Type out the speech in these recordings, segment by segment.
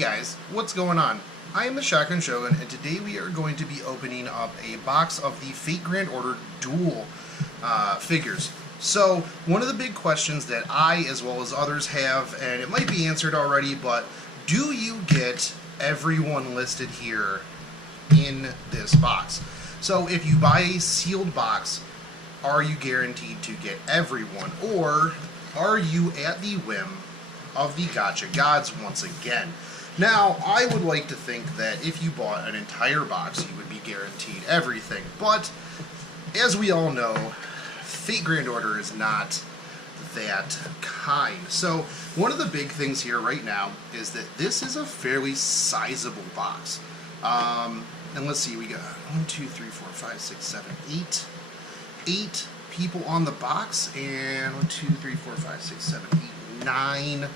guys, what's going on? I am the Shogun Shogun, and today we are going to be opening up a box of the Fate Grand Order Duel figures. So, one of the big questions that I, as well as others, have, and it might be answered already, but do you get everyone listed here in this box? So, if you buy a sealed box, are you guaranteed to get everyone, or are you at the whim of the Gacha Gods once again? Now, I would like to think that if you bought an entire box, you would be guaranteed everything, but as we all know, Fate Grand Order is not that kind. So, one of the big things here right now is that this is a fairly sizable box. And let's see, we got 1, 2, 3, 4, 5, 6, 7, 8. 8 people on the box, and 1, 2, 3, 4, 5, 6, 7, 8, 9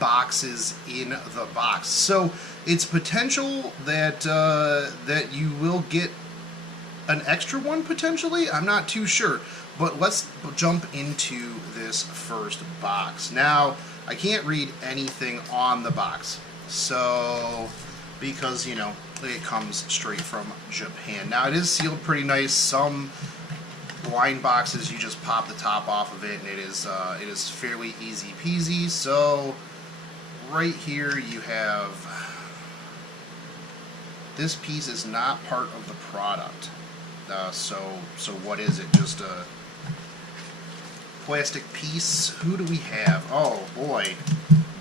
boxes in the box. So it's potential that that you will get an extra one potentially. I'm not too sure, but let's jump into this first box. Now, I can't read anything on the box, so because you know it comes straight from Japan. Now it is sealed pretty nice. Some blind boxes you just pop the top off of it and it is fairly easy peasy. So right here you have, this piece is not part of the product. So what is it? Just a plastic piece? Who do we have? Oh boy,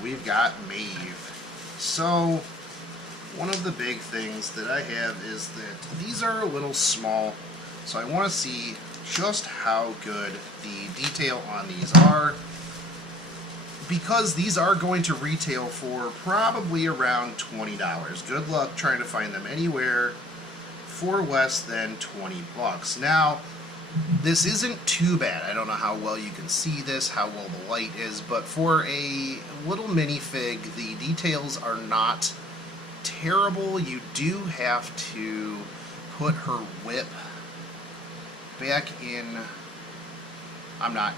we've got Maeve. So one of the big things that I have is that these are a little small, so I want to see just how good the detail on these are, because these are going to retail for probably around $20. Good luck trying to find them anywhere for less than 20 bucks. Now, this isn't too bad. I don't know how well you can see this, how well the light is, but for a little minifig, the details are not terrible. You do have to put her whip back in. I'm not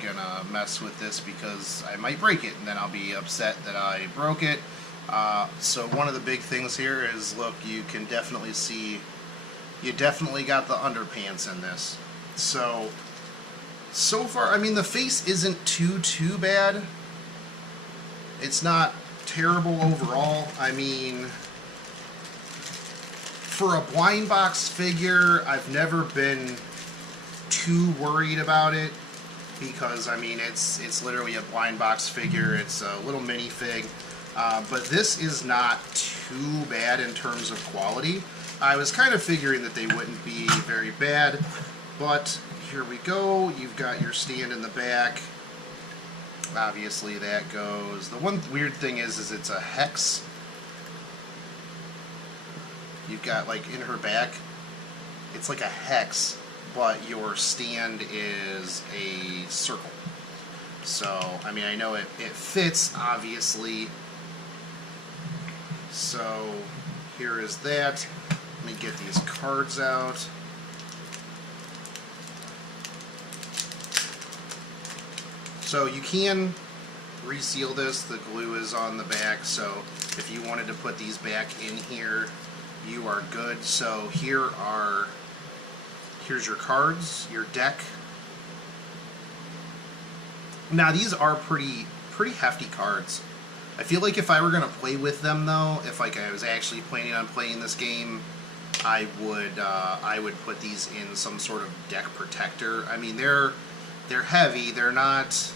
gonna mess with this because I might break it and then I'll be upset that I broke it. So one of the big things here is, look, you can definitely see, you definitely got the underpants in this. So far, I mean, the face isn't too bad. It's not terrible overall. I mean, for a blind box figure, I've never been too worried about it, because I mean it's literally a blind box figure. It's a little minifig, but this is not too bad in terms of quality. I was kind of figuring that they wouldn't be very bad, but here we go. You've got your stand in the back. Obviously that goes. The one weird thing is it's a hex. You've got, like, in her back, it's like a hex, but your stand is a circle. So, I mean, I know it fits, obviously. So, here is that. Let me get these cards out. So, you can reseal this. The glue is on the back, so if you wanted to put these back in here, you are good. So here's your cards, your deck. Now these are pretty hefty cards. I feel like if I were gonna play with them though, if like I was actually planning on playing this game, I would put these in some sort of deck protector. I mean, they're heavy. They're not.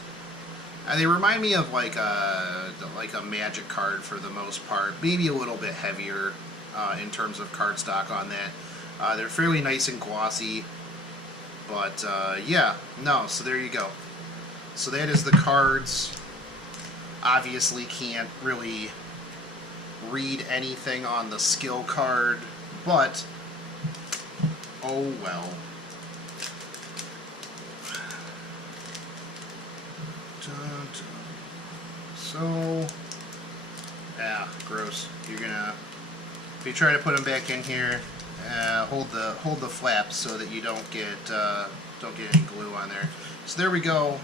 They remind me of like a magic card for the most part. Maybe a little bit heavier in terms of cardstock on that. They're fairly nice and glossy, but yeah, no, so there you go. So that is the cards. Obviously can't really read anything on the skill card, but oh well. So, yeah, gross. You're gonna, if you try to put them back in here, hold the flaps so that you don't get any glue on there. So there we go.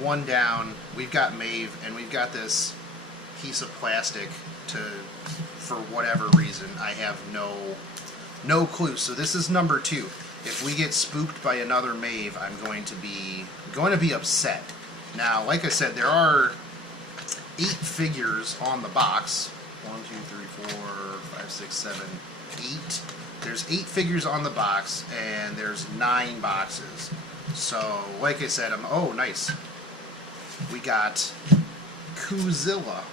One down. We've got Maeve, and we've got this piece of plastic to, for whatever reason. I have no clue. So this is number 2. If we get spooked by another Maeve, I'm going to be upset. Now, like I said, there are 8 figures on the box. 1, 2, 3, 4, 5, 6, 7, 8. There's 8 figures on the box, and there's 9 boxes. So, like I said, oh, nice. We got Kuzilla.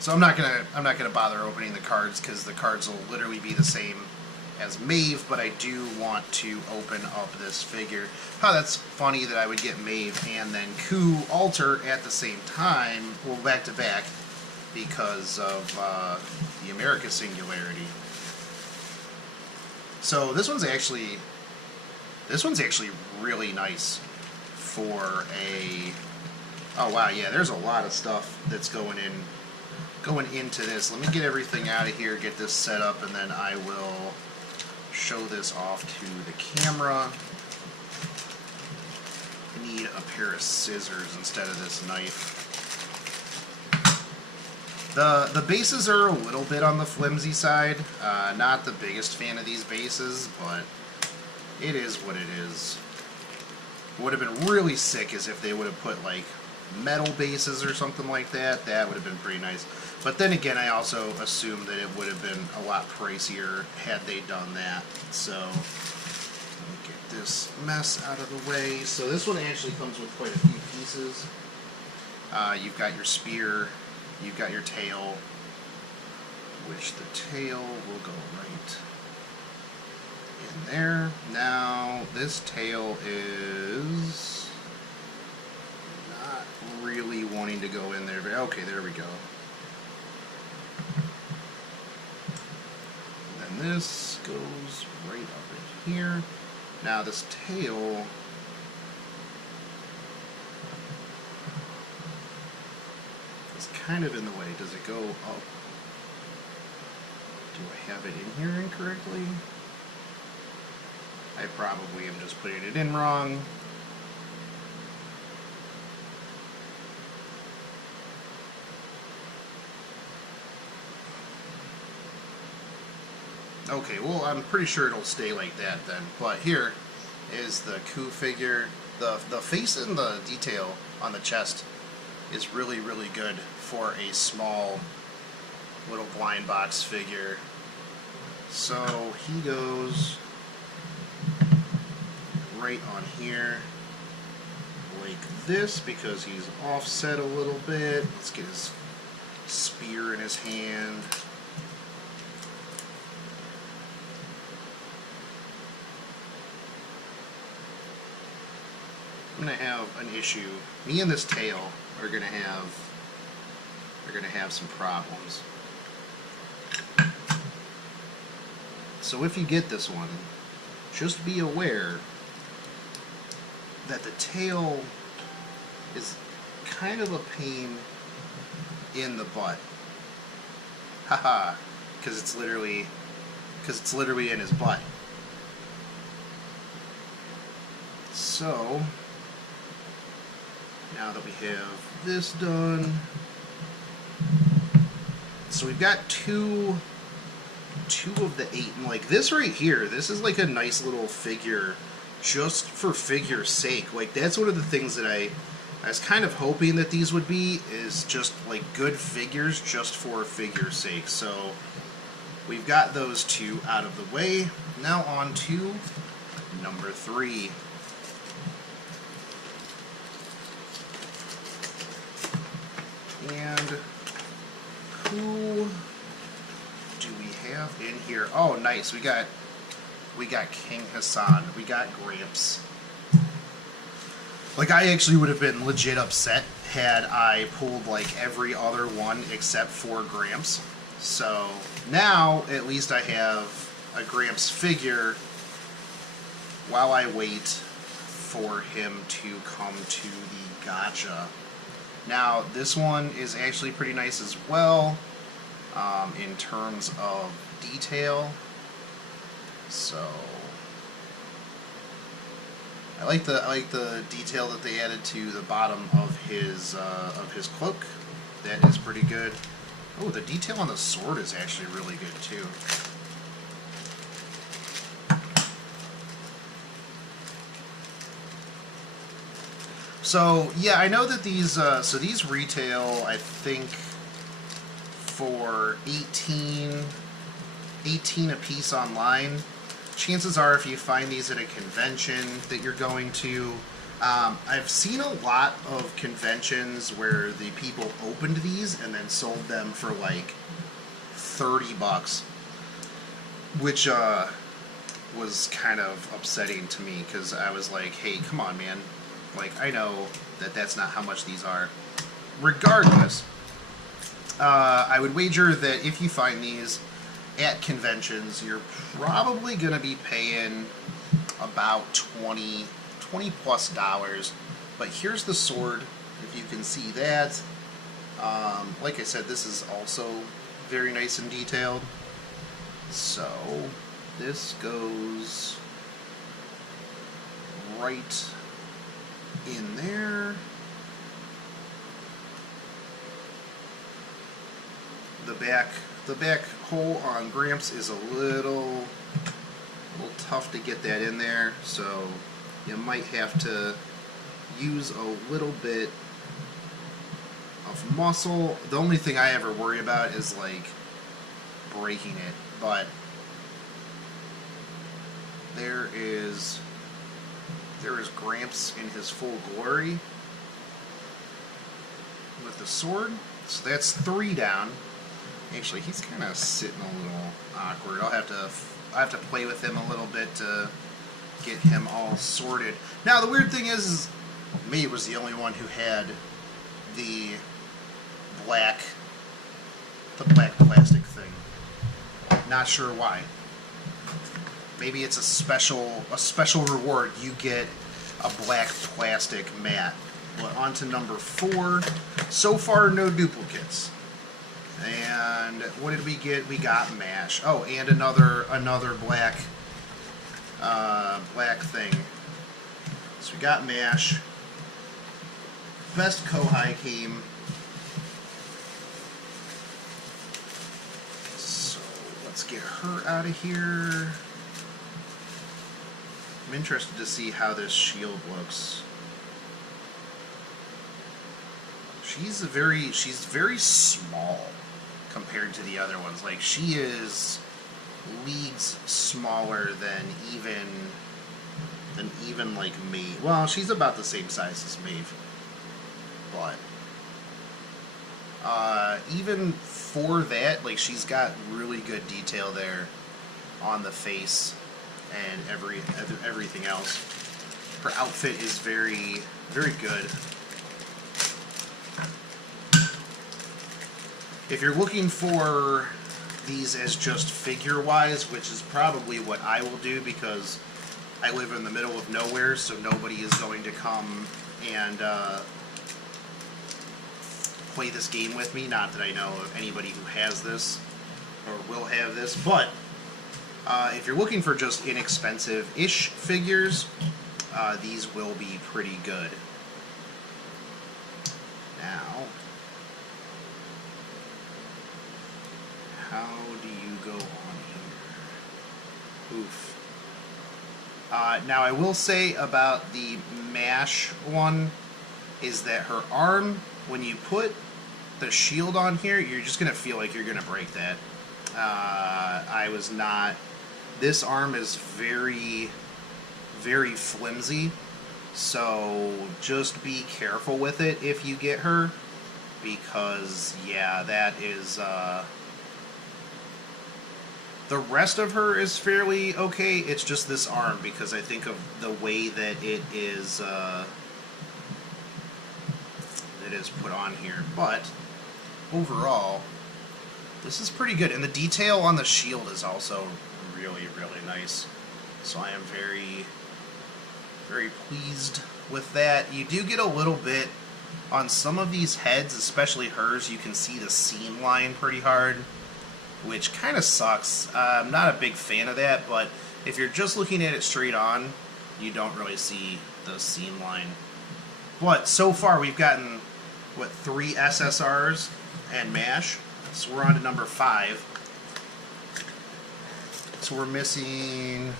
So I'm not gonna bother opening the cards because the cards will literally be the same as Maeve, but I do want to open up this figure. Oh, that's funny that I would get Maeve and then Ku Alter at the same time, well, back to back, because of the America Singularity. So this one's actually really nice for a. Oh wow, yeah. There's a lot of stuff that's going into this. Let me get everything out of here, get this set up, and then I will show this off to the camera. I need a pair of scissors instead of this knife. The bases are a little bit on the flimsy side. Not the biggest fan of these bases, but it is what it is. What would have been really sick is if they would have put like metal bases or something like that. That would have been pretty nice. But then again, I also assume that it would have been a lot pricier had they done that. So let me get this mess out of the way. So this one actually comes with quite a few pieces. You've got your spear, you've got your tail, which the tail will go right in there. Now this tail is not really wanting to go in there, but okay, there we go. And then this goes right up in here. Now this tail is kind of in the way. Does it go up? Do I have it in here incorrectly? I probably am just putting it in wrong. Okay, well, I'm pretty sure it'll stay like that then. But here is the Ku figure. The face and the detail on the chest is really, really good for a small little blind box figure. So he goes right on here like this because he's offset a little bit. Let's get his spear in his hand. I'm gonna have an issue. Me and this tail are gonna have some problems. So if you get this one, just be aware that the tail is kind of a pain in the butt. Haha, because it's literally in his butt. So now that we have this done, so we've got two of the 8, and like this right here, this is like a nice little figure just for figure's sake. Like that's one of the things that I was kind of hoping that these would be, is just like good figures just for figure's sake. So we've got those 2 out of the way. Now on to number 3. And who do we have in here? Oh, nice. We got King Hassan. We got Gramps. Like, I actually would have been legit upset had I pulled like every other one except for Gramps. So now at least I have a Gramps figure while I wait for him to come to the gacha. Now, this one is actually pretty nice as well, in terms of detail. So I like the detail that they added to the bottom of his cloak. That is pretty good. Oh, the detail on the sword is actually really good too. So yeah, I know that these these retail, I think, for 18 a piece online. Chances are, if you find these at a convention that you're going to, I've seen a lot of conventions where the people opened these and then sold them for like $30, which was kind of upsetting to me because I was like, hey, come on, man. Like, I know that that's not how much these are. Regardless, I would wager that if you find these at conventions, you're probably going to be paying about $20 plus. But here's the sword, if you can see that. Like I said, this is also very nice and detailed. So this goes right in there. The back hole on Gramps is a little tough to get that in there, so you might have to use a little bit of muscle. The only thing I ever worry about is like breaking it, but there is Gramps in his full glory with the sword. So that's 3 down. Actually, he's kind of sitting a little awkward. I have to play with him a little bit to get him all sorted. Now, the weird thing is me was the only one who had the black plastic thing. Not sure why. Maybe it's a special reward. You get a black plastic mat. But on to number 4. So far, no duplicates. And what did we get? We got MASH. Oh, and another black thing. So we got MASH. Best Kohai came. So let's get her out of here. I'm interested to see how this shield looks. She's very small compared to the other ones. Like, she is leagues smaller than even like Maeve. Well, she's about the same size as Maeve, but even for that, like, she's got really good detail there on the face and everything else. Her outfit is very, very good. If you're looking for these as just figure-wise, which is probably what I will do because I live in the middle of nowhere, so nobody is going to come and play this game with me. Not that I know of anybody who has this or will have this, but if you're looking for just inexpensive-ish figures, these will be pretty good. Now, how do you go on here? Oof. Now, I will say about the MASH one is that her arm, when you put the shield on here, you're just going to feel like you're going to break that. I was not... This arm is very, very flimsy, so just be careful with it if you get her, because, yeah, that is... The rest of her is fairly okay. It's just this arm, because I think of the way that it is put on here. But overall, this is pretty good, and the detail on the shield is also really, really nice. So I am very, very pleased with that. You do get a little bit on some of these heads, especially hers. You can see the seam line pretty hard, which kind of sucks. I'm not a big fan of that, but if you're just looking at it straight on, you don't really see the seam line. But so far we've gotten what, 3 SSRs and MASH. So we're on to number 5. So we're missing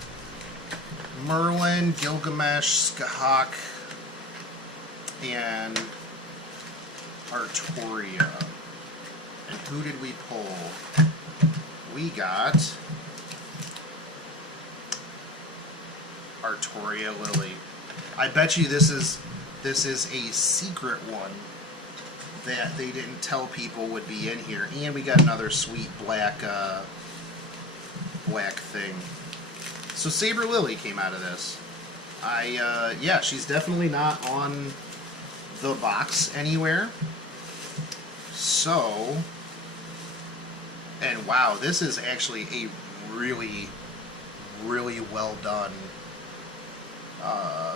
Merlin, Gilgamesh, Skahak, and Artoria. And who did we pull? We got Artoria Lily. I bet you this is a secret one that they didn't tell people would be in here. And we got another sweet black thing. So Saber Lily came out of this. Yeah, she's definitely not on the box anywhere. So, and wow, this is actually a really, really well done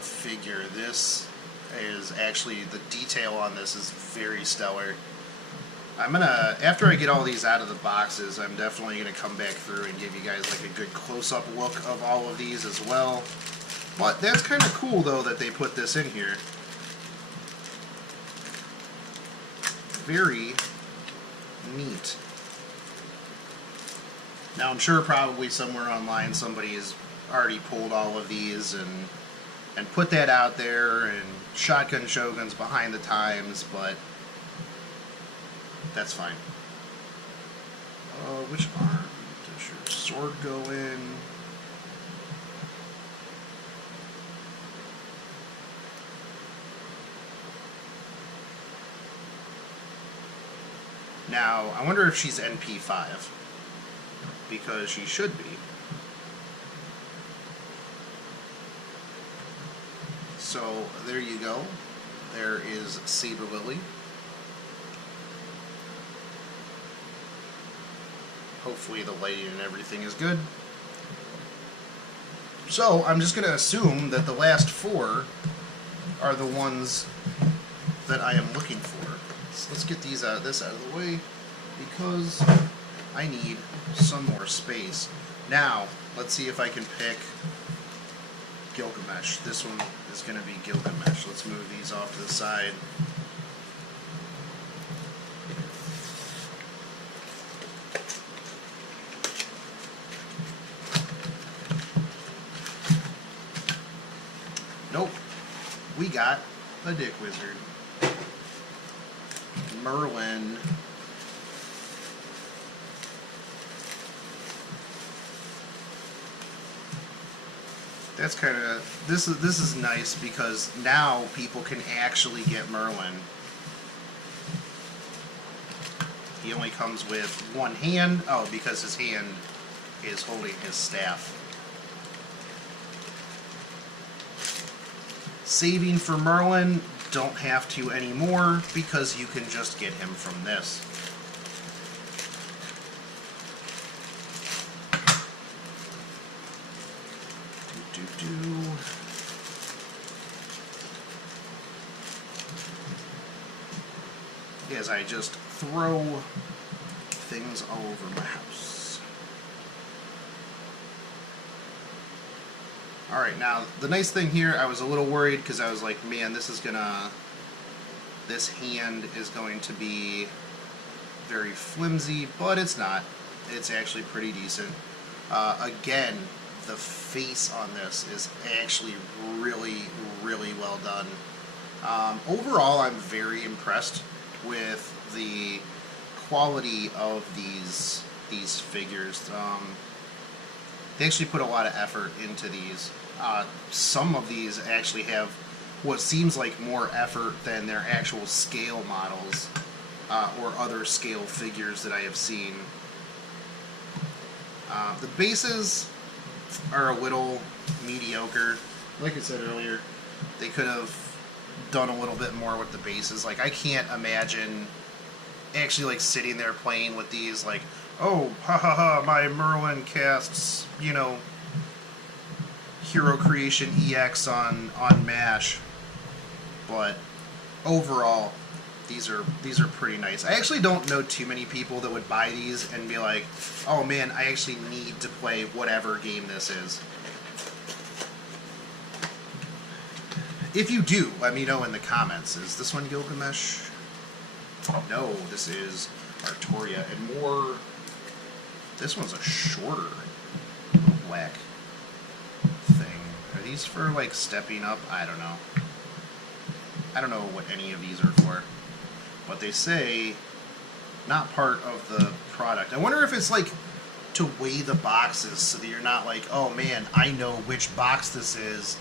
figure. This is actually, the detail on this is very stellar. I'm gonna, after I get all these out of the boxes, I'm definitely gonna come back through and give you guys like a good close-up look of all of these as well. But that's kind of cool though that they put this in here. Very neat. Now I'm sure probably somewhere online somebody has already pulled all of these and put that out there, and Shotgun Shogun's behind the times, but that's fine. Which arm does your sword go in? Now, I wonder if she's NP5, because she should be. So, there you go. There is Saber Lily. Hopefully the lighting and everything is good. So, I'm just going to assume that the last 4 are the ones that I am looking for. So let's get this out of the way, because I need some more space. Now, let's see if I can pick Gilgamesh. This one is going to be Gilgamesh. Let's move these off to the side. Nope. We got a Dick Wizard. Merlin. That's kind of, this is nice because now people can actually get Merlin. He only comes with 1 hand. Oh, because his hand is holding his staff. Saving for Merlin, don't have to anymore because you can just get him from this. As I just throw things all over my house. Alright, now the nice thing here, I was a little worried because I was like, man, this hand is going to be very flimsy, but it's not. It's actually pretty decent. Again, the face on this is actually really, really well done. Overall, I'm very impressed with the quality of these figures. They actually put a lot of effort into these. Some of these actually have what seems like more effort than their actual scale models or other scale figures that I have seen. The bases are a little mediocre. Like I said earlier, they could have done a little bit more with the bases. Like, I can't imagine actually like sitting there playing with these like, oh, ha ha ha, my Merlin casts, you know, Hero Creation EX on MASH. But overall, these are pretty nice. I actually don't know too many people that would buy these and be like, oh man, I actually need to play whatever game this is. If you do, let me know in the comments. Is this one Gilgamesh? No, this is Artoria, and more... This one's a shorter little black thing. Are these for, like, stepping up? I don't know. I don't know what any of these are for. But they say not part of the product. I wonder if it's, like, to weigh the boxes so that you're not like, oh, man, I know which box this is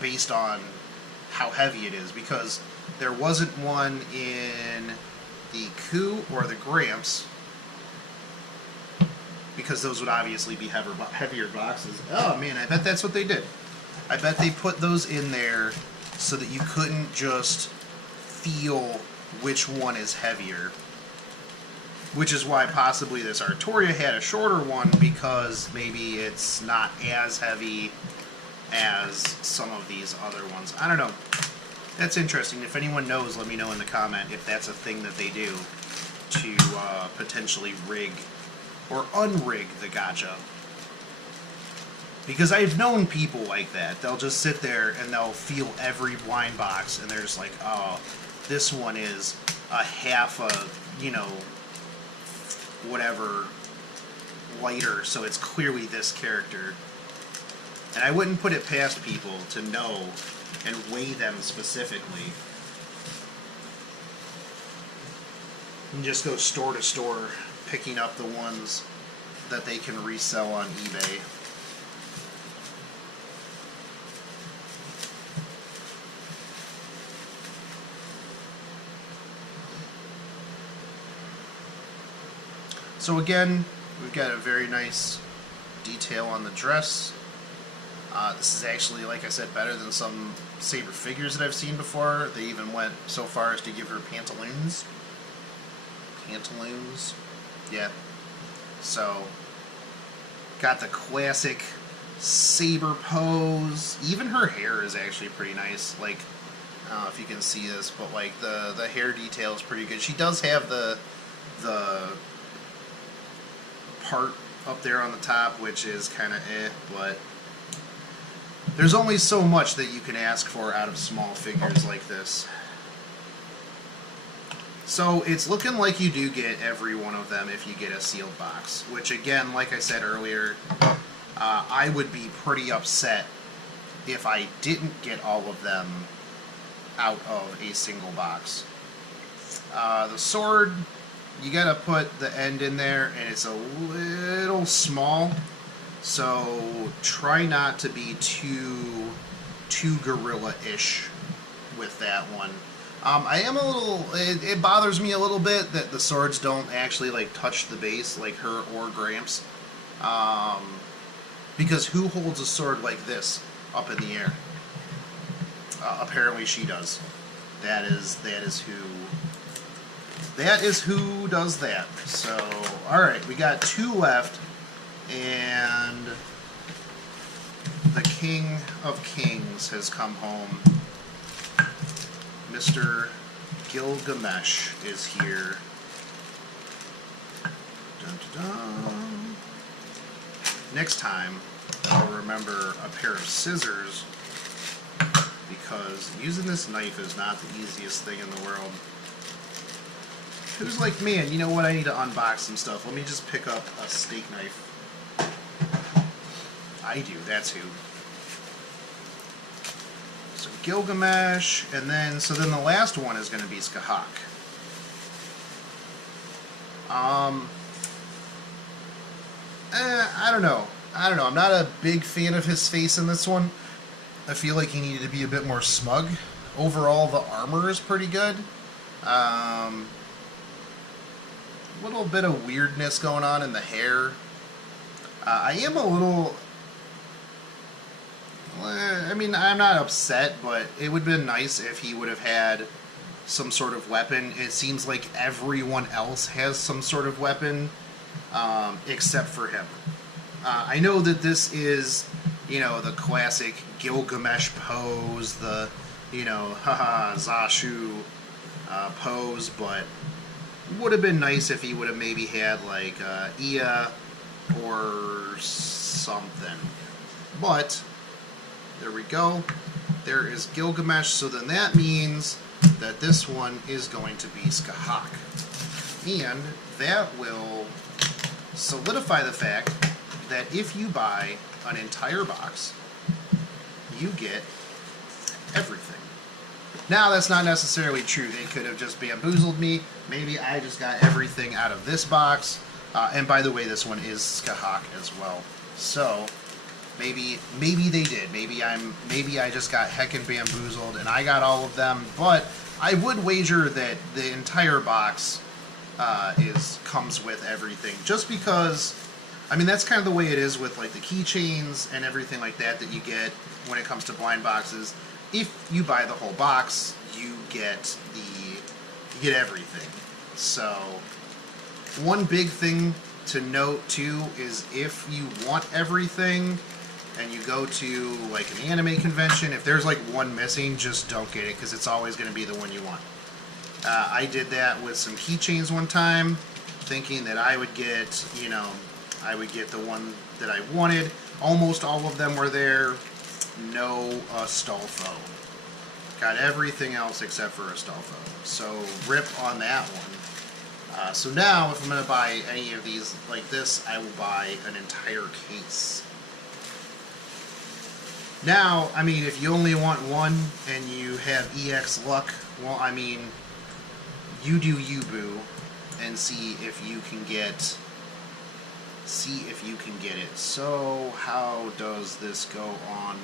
based on how heavy it is. Because there wasn't one in the Coup or the Gramps, because those would obviously be heavier boxes. Oh man, I bet that's what they did. I bet they put those in there so that you couldn't just feel which one is heavier. Which is why possibly this Artoria had a shorter one, because maybe it's not as heavy as some of these other ones. I don't know. That's interesting. If anyone knows, let me know in the comment if that's a thing that they do to potentially rig or unrig the gacha. Because I've known people like that. They'll just sit there and they'll feel every blind box and they're just like, oh, this one is a half a, you know, whatever lighter, so it's clearly this character. And I wouldn't put it past people to know and weigh them specifically. And just go store to store, picking up the ones that they can resell on eBay. So again, we've got a very nice detail on the dress. This is actually, like I said, better than some Saber figures that I've seen before. They even went so far as to give her pantaloons. Pantaloons? Yeah. So, got the classic Saber pose. Even her hair is actually pretty nice. Like, I don't know if you can see this, but like the hair detail is pretty good. She does have the part up there on the top, which is kind of but there's only so much that you can ask for out of small figures like this. So it's looking like you do get every one of them if you get a sealed box, which again, like I said earlier, I would be pretty upset if I didn't get all of them out of a single box. The sword, you gotta put the end in there, and it's a little small, so try not to be too gorilla-ish with that one. I am a little, it bothers me a little bit that the swords don't actually like touch the base like her or Gramps, because who holds a sword like this up in the air? Apparently she does. That is who does that. So, alright, we got 2 left, and the King of Kings has come home. Mr. Gilgamesh is here. Dun, dun, dun. Next time, I'll remember a pair of scissors, because using this knife is not the easiest thing in the world. Who's like, man, you know what, I need to unbox some stuff. Let me just pick up a steak knife. I do, that's who. So Gilgamesh, and then, so then the last one is going to be Skahak. I don't know. I'm not a big fan of his face in this one. I feel like he needed to be a bit more smug. Overall, the armor is pretty good. Little bit of weirdness going on in the hair. I am a little... I mean, I'm not upset, but it would have been nice if he would have had some sort of weapon. It seems like everyone else has some sort of weapon, except for him. I know that this is, you know, the classic Gilgamesh pose, the, you know, haha, Zashu pose, but would have been nice if he would have maybe had, like, Iya or something. But There we go. There is Gilgamesh, so then that means that this one is going to be Skahak. And that will solidify the fact that if you buy an entire box, you get everything. Now, that's not necessarily true. They could have just bamboozled me. Maybe I just got everything out of this box. And by the way, this one is Skahak as well. So, maybe they did. Maybe I just got heckin' bamboozled and I got all of them. But I would wager that the entire box comes with everything. Just because, I mean, that's kind of the way it is with like the keychains and everything like that you get when it comes to blind boxes. If you buy the whole box, you get everything. So, one big thing to note too is if you want everything and you go to like an anime convention, if there's like one missing, just don't get it because it's always going to be the one you want. I did that with some keychains one time, thinking that I would get, I would get the one that I wanted. Almost all of them were there. No Astolfo. Got everything else except for Astolfo. So rip on that one. So now, if I'm going to buy any of these like this, I will buy an entire case. Now, I mean, if you only want one and you have EX luck, well, I mean, you do you, boo, and see if you can get it. So, how does this go on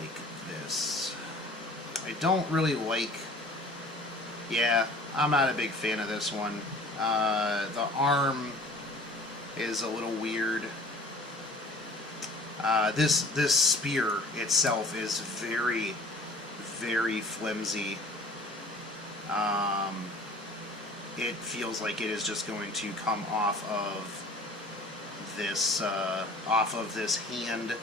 like this? I don't really like... Yeah, I'm not a big fan of this one. The arm is a little weird. This spear itself is very, very flimsy. It feels like it is just going to come off of this hand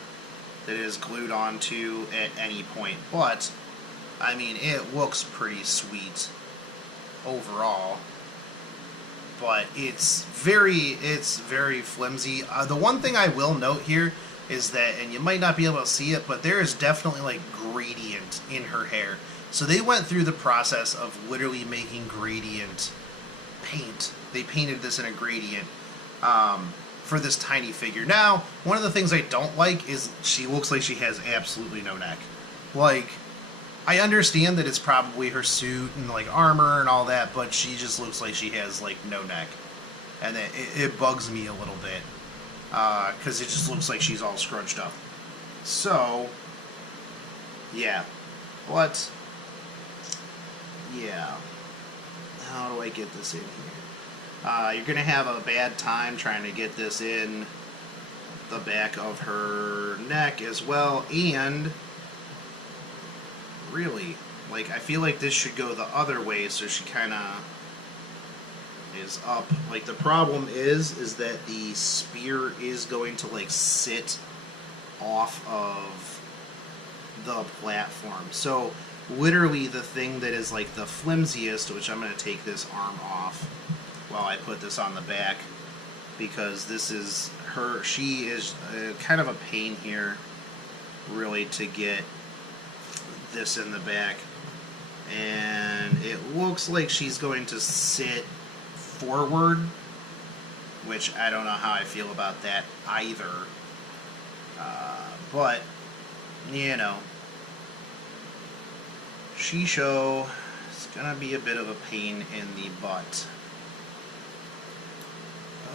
that is glued onto at any point. But I mean, it looks pretty sweet overall. But it's very flimsy. The one thing I will note here is that, and you might not be able to see it, but there is definitely like gradient in her hair. So they went through the process of literally making gradient paint. They painted this in a gradient for this tiny figure. Now, one of the things I don't like is she looks like she has absolutely no neck. Like, I understand that it's probably her suit and like armor and all that, but she just looks like she has like no neck. And it bugs me a little bit. Because it just looks like she's all scrunched up. So, yeah. But, yeah. How do I get this in here? You're going to have a bad time trying to get this in the back of her neck as well. And, really, like, I feel like this should go the other way, so she kind of is up. Like, the problem is that the spear is going to like sit off of the platform. So literally the thing that is like the flimsiest, which I'm going to take this arm off while I put this on the back, because this is she is kind of a pain here really to get this in the back, and it looks like she's going to sit forward, which I don't know how I feel about that either. But, you know, Shisho is gonna be a bit of a pain in the butt.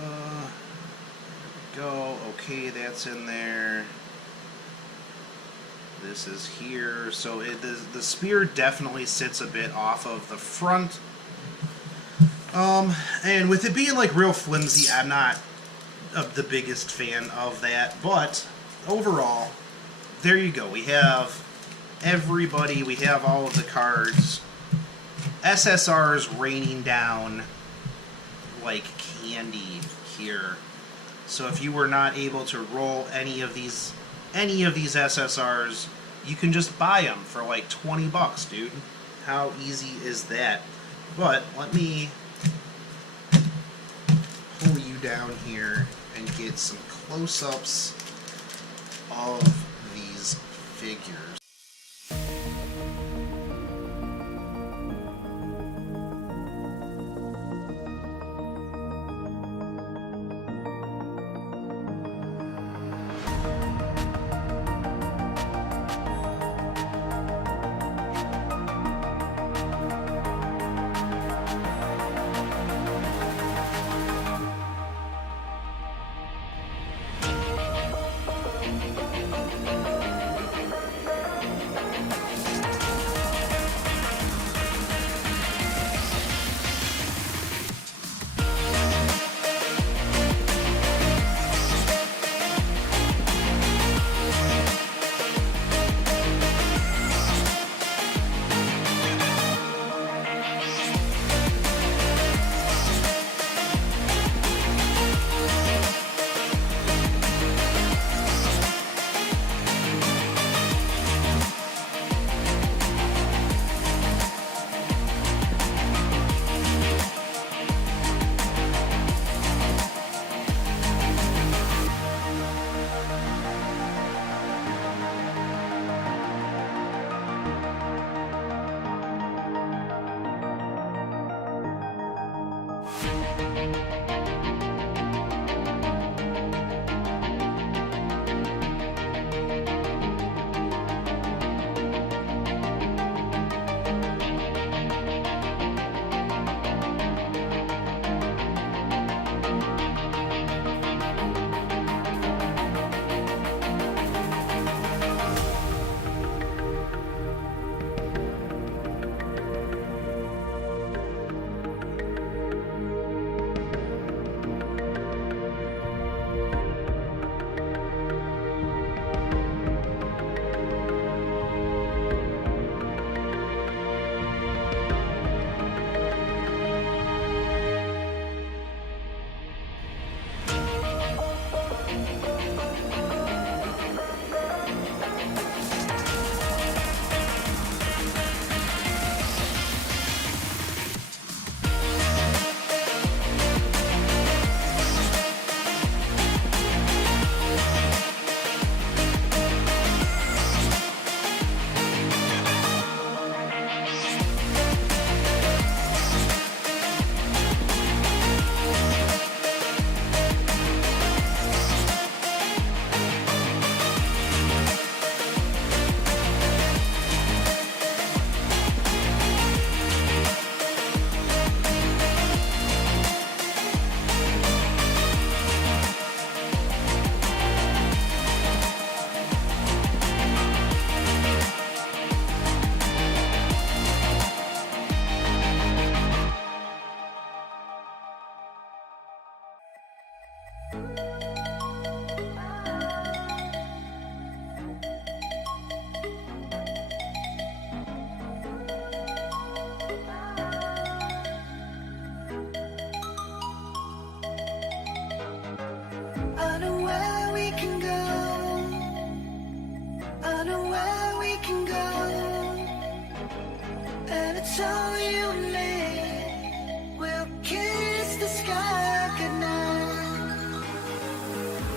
There we go. Okay, that's in there. This is here. So the spear definitely sits a bit off of the front. And with it being like real flimsy, I'm not the biggest fan of that, but overall, there you go. We have everybody, we have all of the cards. SSRs raining down like candy here. So if you were not able to roll any of these SSRs, you can just buy them for like 20 bucks, dude. How easy is that? But let me pull you down here and get some close-ups of these figures.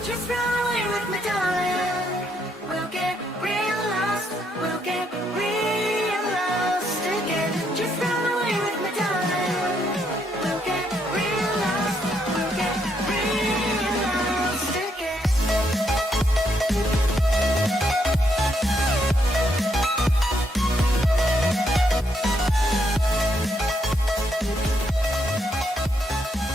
Just run away with me, darling.